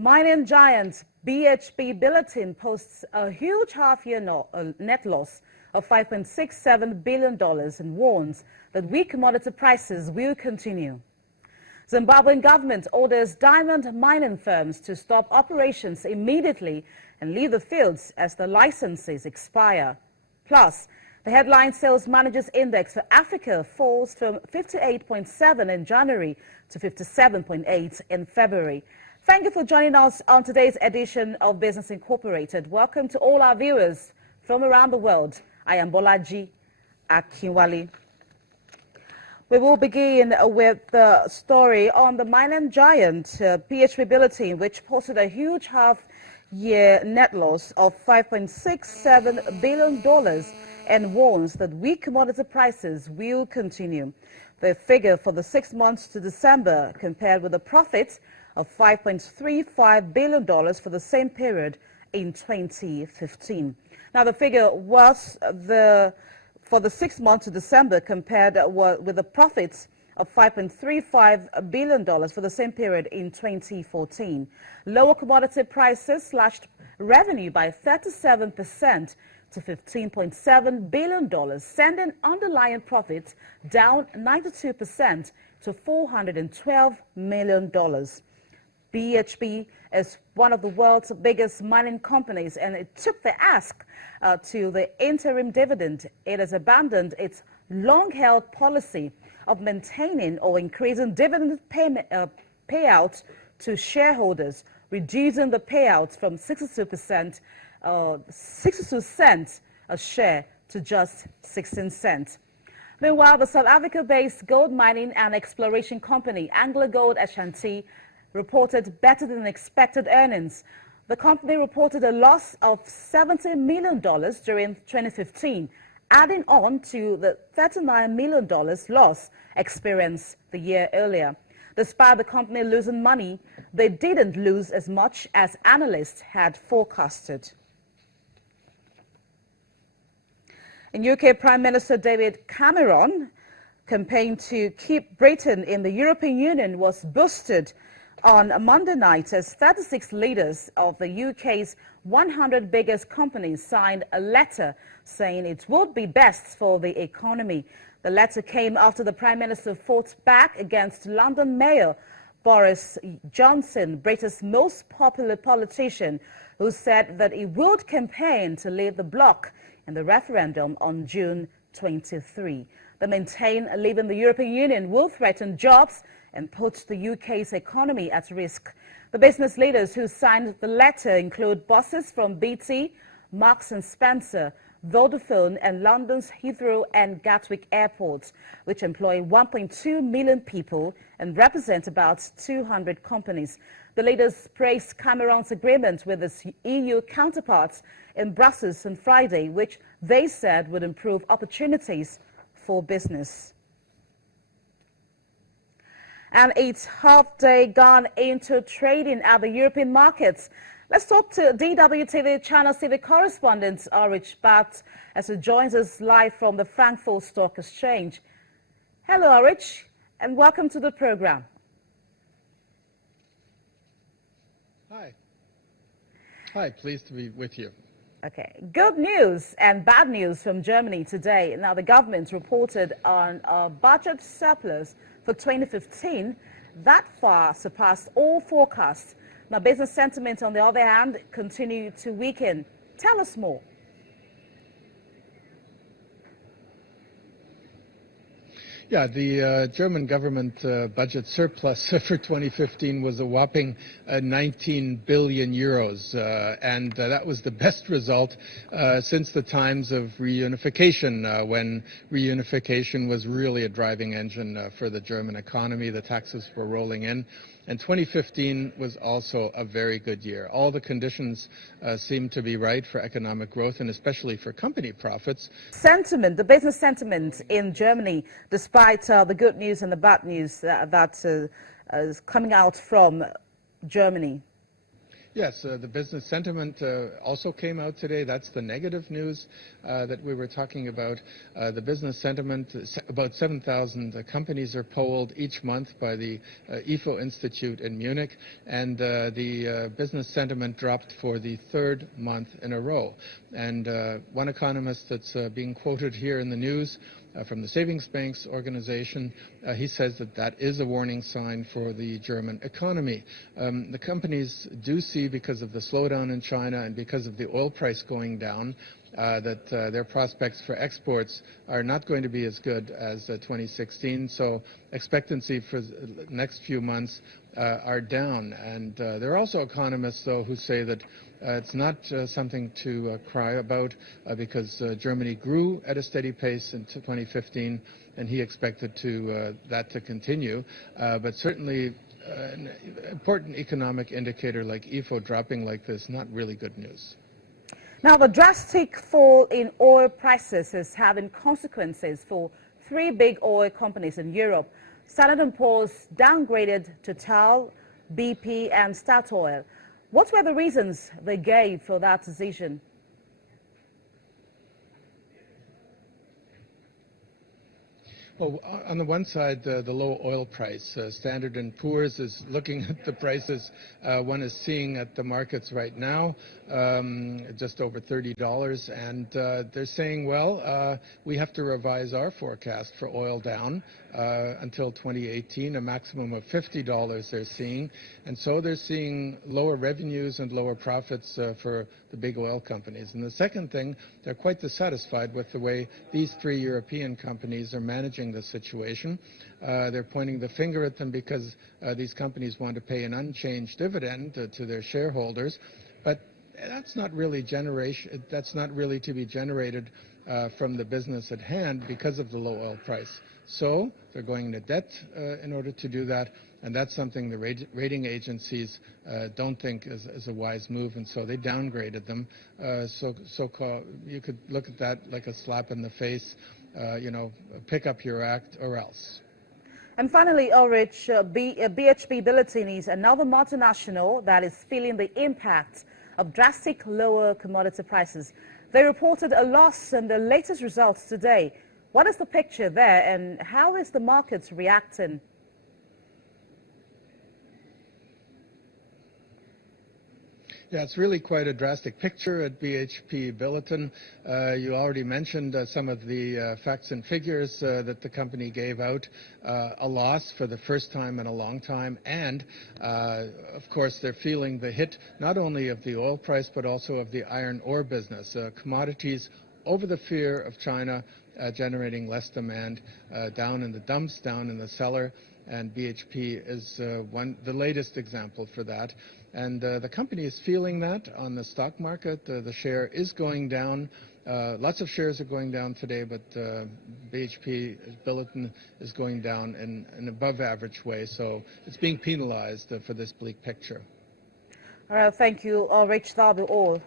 Mining giant BHP Billiton posts a huge half-year net loss of $5.67 billion and warns that weak commodity prices will continue. Zimbabwean government orders diamond mining firms to stop operations immediately and leave the fields as the licenses expire. Plus, the headline Sales Managers Index for Africa falls from 58.7 in January to 57.8 in February. Thank you for joining us on today's edition of Business Incorporated. Welcome to all our viewers from around the world. I am Bolaji Akinwale. We will begin with the story on the mining giant BHP Billiton, which posted a huge half-year net loss of $5.67 billion and warns that weak commodity prices will continue. The figure for the 6 months to December compared with a profit of $5.35 billion for the same period in 2015. Now, the figure was for the 6 months to December compared with a profit of $5.35 billion for the same period in 2014. Lower commodity prices slashed revenue by 37% to $15.7 billion, sending underlying profits down 92% to $412 million. BHP is one of the world's biggest mining companies, and it took the ask to the interim dividend. It has abandoned its long-held policy of maintaining or increasing dividend payout to shareholders, reducing the payouts from 62 cents a share to just 16 cents. Meanwhile, the South Africa-based gold mining and exploration company AngloGold Ashanti reported better than expected earnings. The company reported a loss of $70 million during 2015, adding on to the $39 million loss experienced the year earlier. Despite the company losing money, they didn't lose as much as analysts had forecasted. In UK, Prime Minister David Cameron campaigned to keep Britain in the European Union was boosted on Monday night as 36 leaders of the UK's 100 biggest companies signed a letter saying it would be best for the economy. The letter came after the Prime Minister fought back against London Mayor Boris Johnson, Britain's most popular politician, who said that he would campaign to leave the bloc in the referendum on June 23. The maintain leaving the European Union will threaten jobs and put the UK's economy at risk. The business leaders who signed the letter include bosses from BT, Marks & Spencer, Vodafone and London's Heathrow and Gatwick airports, which employ 1.2 million people and represent about 200 companies. The leaders praised Cameron's agreement with his EU counterparts in Brussels on Friday, which they said would improve opportunities for business. And it's half-day gone into trading at the European markets. Let's talk to DWTV Channel TV correspondent Ulrich Barth as he joins us live from the Frankfurt Stock Exchange. Hello, Ulrich, and welcome to the program. Hi. Hi, pleased to be with you. Okay, good news and bad news from Germany today. Now, the government reported on a budget surplus for 2015 that far surpassed all forecasts. Now, business sentiment, on the other hand, continued to weaken. Tell us more. Yeah, the German government budget surplus for 2015 was a whopping 19 billion euros, and that was the best result since the times of reunification, when reunification was really a driving engine for the German economy. The taxes were rolling in. And 2015 was also a very good year. All the conditions seem to be right for economic growth and especially for company profits. Sentiment, the business sentiment in Germany, despite the good news and the bad news that is coming out from Germany. Yes, the business sentiment also came out today. That's the negative news that we were talking about. The business sentiment, about 7,000 companies are polled each month by the IFO Institute in Munich, and the business sentiment dropped for the third month in a row. And one economist that's being quoted here in the news from the Savings Banks organization, he says that that is a warning sign for the German economy. The companies do see, because of the slowdown in China and because of the oil price going down, that their prospects for exports are not going to be as good as 2016. So expectancy for the next few months are down. And there are also economists, though, who say that it's not something to cry about because Germany grew at a steady pace in 2015, and he expected that to continue. But certainly an important economic indicator like IFO dropping like this, not really good news. Now, the drastic fall in oil prices is having consequences for three big oil companies in Europe. Standard & Poor's downgraded Total, BP and Statoil. What were the reasons they gave for that decision? Well, on the one side, the low oil price. Standard & Poor's is looking at the prices one is seeing at the markets right now, just over $30, and they're saying, well, we have to revise our forecast for oil down until 2018, a maximum of $50 they're seeing, and so they're seeing lower revenues and lower profits for the big oil companies. And the second thing, they're quite dissatisfied with the way these three European companies are managing the situation. They're pointing the finger at them because these companies want to pay an unchanged dividend to their shareholders, but that's not really to be generated from the business at hand because of the low oil price. So they're going into debt in order to do that, and that's something the rating agencies don't think is a wise move, and so they downgraded them. So you could look at that like a slap in the face, pick up your act or else. And finally, Ulrich, BHP Billiton is another multinational that is feeling the impact of drastic lower commodity prices. They reported a loss in the latest results today. What is the picture there, and how is the market reacting? Yeah, it's really quite a drastic picture at BHP Billiton. You already mentioned some of the facts and figures that the company gave out. A loss for the first time in a long time, and of course they're feeling the hit not only of the oil price but also of the iron ore business. Commodities, over the fear of China generating less demand, down in the dumps, down in the cellar, and BHP is the latest example for that. And the company is feeling that on the stock market. The share is going down. Lots of shares are going down today, but BHP Billiton is going down in an above-average way, so it's being penalized for this bleak picture. Thank you, Ulrich. That'll be all.